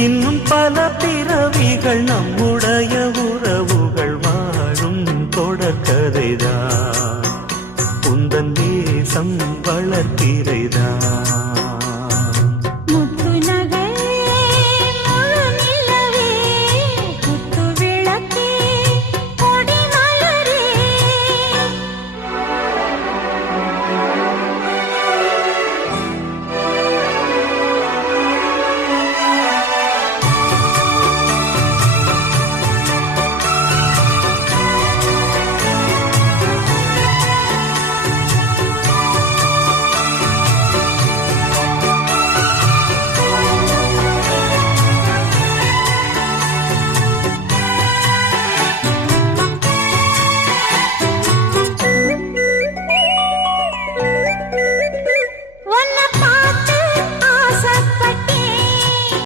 இன்னும் பல பிறவிகள் நம்முடைய உறவுகள் வாழும் தொடர்கதைதான் உந்தன் தேசம் வளர்த்திரைதான்